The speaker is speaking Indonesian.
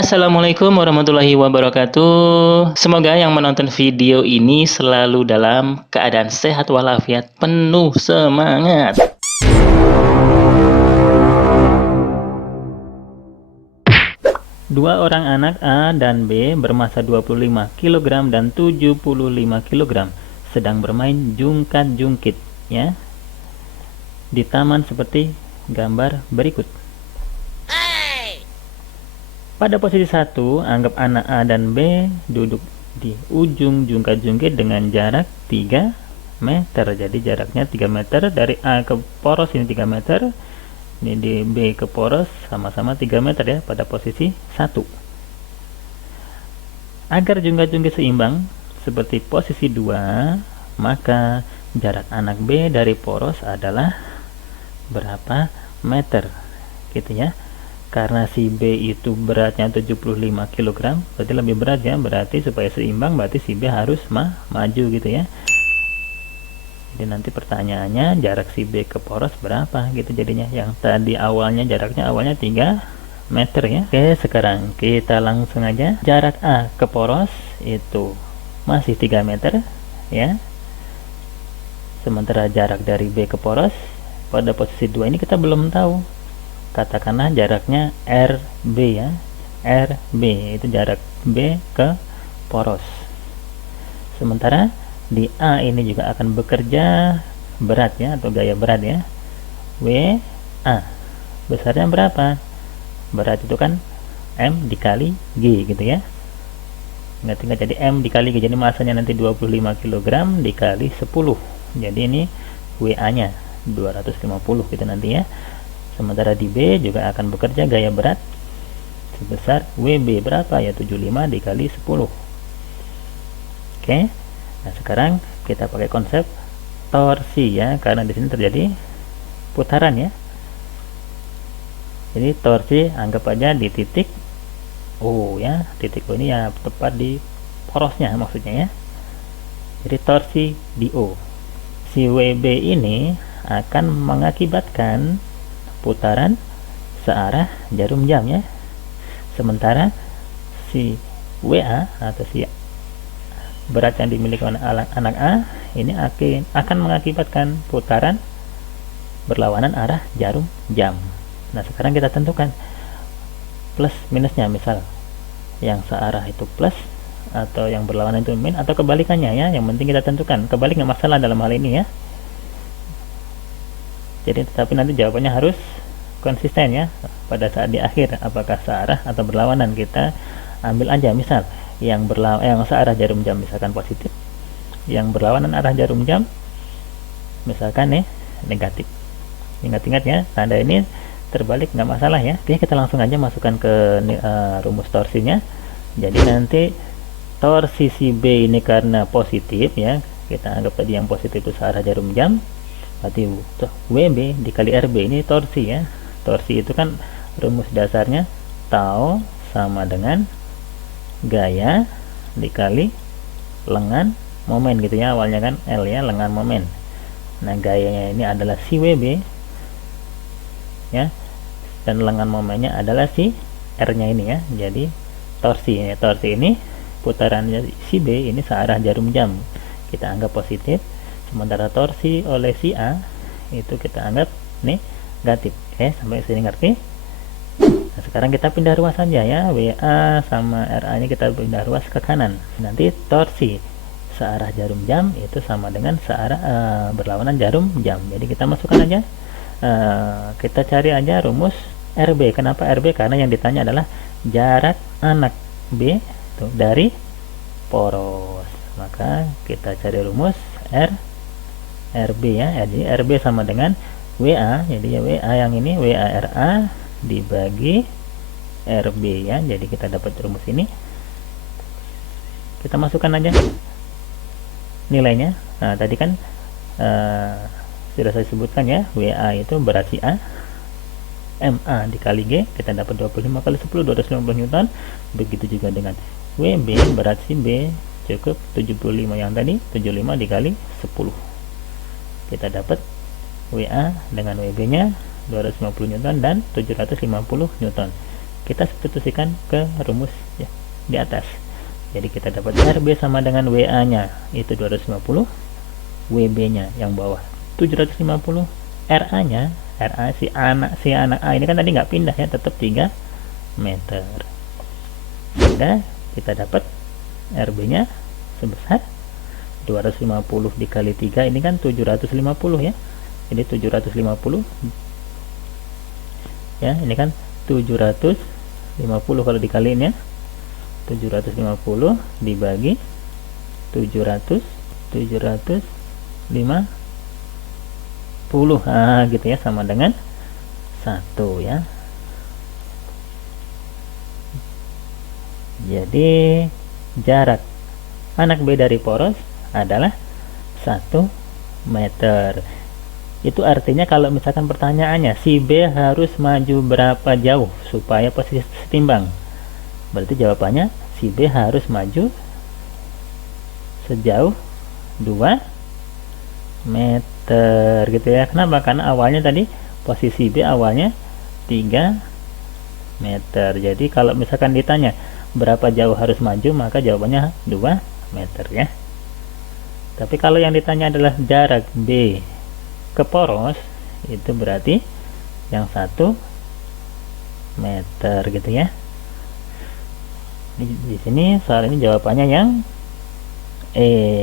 Assalamualaikum warahmatullahi wabarakatuh. Semoga yang menonton video ini selalu dalam keadaan sehat walafiat, penuh semangat. Dua orang anak A dan B bermasa 25 kg dan 75 kg sedang bermain jungkat-jungkit ya di taman seperti gambar berikut. Pada posisi 1, anggap anak A dan B duduk di ujung jungkat-jungkit dengan jarak 3 meter. Jadi jaraknya 3 meter dari A ke poros ini 3 meter. Ini di B ke poros sama-sama 3 meter ya pada posisi 1. Agar jungkat-jungkit seimbang seperti posisi 2, maka jarak anak B dari poros adalah berapa meter gitu ya. Karena si B itu beratnya 75 kg, berarti lebih berat ya, berarti supaya seimbang berarti si B harus maju gitu ya. Jadi nanti pertanyaannya jarak si B ke poros berapa gitu jadinya. Yang tadi awalnya jaraknya 3 meter ya. Oke, sekarang kita langsung aja. Jarak A ke poros itu masih 3 meter ya. Sementara jarak dari B ke poros pada posisi 2 ini kita belum tahu. Katakanlah jaraknya RB ya. RB itu jarak B ke poros. Sementara di A ini juga akan bekerja berat ya, atau gaya berat ya. WA besarnya berapa? Berat itu kan M dikali G gitu ya. Ingat-ingat, jadi M dikali G, jadi masanya nanti 25 kg dikali 10. Jadi ini WA nya 250 gitu nanti ya. Sementara di B juga akan bekerja gaya berat sebesar WB berapa ya, 75 dikali 10. Oke. Nah, sekarang kita pakai konsep torsi ya, karena di sini terjadi putaran ya. Jadi torsi anggap aja di titik O ya. Titik O ini ya tepat di porosnya maksudnya ya. Jadi torsi di O. Si WB ini akan mengakibatkan putaran searah jarum jam ya. Sementara si WA atau si berat yang dimiliki oleh anak A ini akan mengakibatkan putaran berlawanan arah jarum jam. Nah, sekarang kita tentukan plus minusnya, misal yang searah itu plus atau yang berlawanan itu min, atau kebalikannya ya. Yang penting kita tentukan, kebalik nggak masalah dalam hal ini ya. Jadi tapi nanti jawabannya harus konsisten ya pada saat di akhir, apakah searah atau berlawanan. Kita ambil aja misal yang searah jarum jam misalkan positif, yang berlawanan arah jarum jam misalkan negatif. Ingat-ingat ya, tanda ini terbalik nggak masalah ya. Oke, kita langsung aja masukkan ke rumus torsinya. Jadi nanti torsi si B ini karena positif ya, kita anggap tadi yang positif itu searah jarum jam, berarti WB dikali RB ini torsi ya. Torsi itu kan rumus dasarnya tau sama dengan gaya dikali lengan momen gitu ya. Awalnya kan L ya, lengan momen. Nah, gayanya ini adalah si WB ya, dan lengan momennya adalah si R nya ini ya. Jadi torsi ini putarannya si B ini searah jarum jam, kita anggap positif. Sementara torsi oleh si A itu kita anggap negatif. Oke, sampai sini ngerti? Nah, sekarang kita pindah ruas saja ya. WA sama RA nya kita pindah ruas ke kanan. Nanti torsi searah jarum jam itu sama dengan searah berlawanan jarum jam. Jadi kita masukkan aja. Kita cari aja rumus RB. Kenapa RB? Karena yang ditanya adalah jarak anak B tuh dari poros. Maka kita cari rumus RB ya. Jadi RB sama dengan WA. Jadi ya WA yang ini WA RA dibagi RB ya. Jadi kita dapat rumus ini. Kita masukkan aja nilainya. Nah, tadi kan sudah saya sebutkan ya, WA itu berat si A, MA dikali G, kita dapat 25 kali 10 250 Newton. Begitu juga dengan WB, berat si B cukup 75 yang tadi, 75 dikali 10. Kita dapat WA dengan WB nya 250 Newton dan 750 Newton. kita substitusikan ke rumus ya di atas. Jadi kita dapat RB sama dengan WA nya itu 250, WB nya yang bawah 750, RA nya si anak A ini kan tadi nggak pindah ya, tetap 3 meter. Sudah, kita dapat RB nya sebesar 250 dikali 3, ini kan 750 ya. Jadi 750 ya, ini kan 750 kalau dikaliin ya. 750 dibagi 750 gitu ya, sama dengan 1 ya. Jadi jarak anak B dari poros adalah 1 meter. Itu artinya kalau misalkan pertanyaannya si B harus maju berapa jauh supaya posisi setimbang, berarti jawabannya si B harus maju sejauh 2 meter gitu ya. Kenapa? Karena awalnya tadi posisi B awalnya 3 meter. Jadi kalau misalkan ditanya berapa jauh harus maju, maka jawabannya 2 meter ya. Tapi kalau yang ditanya adalah jarak B ke poros, itu berarti yang 1 meter gitu ya. Di sini soal ini jawabannya yang E.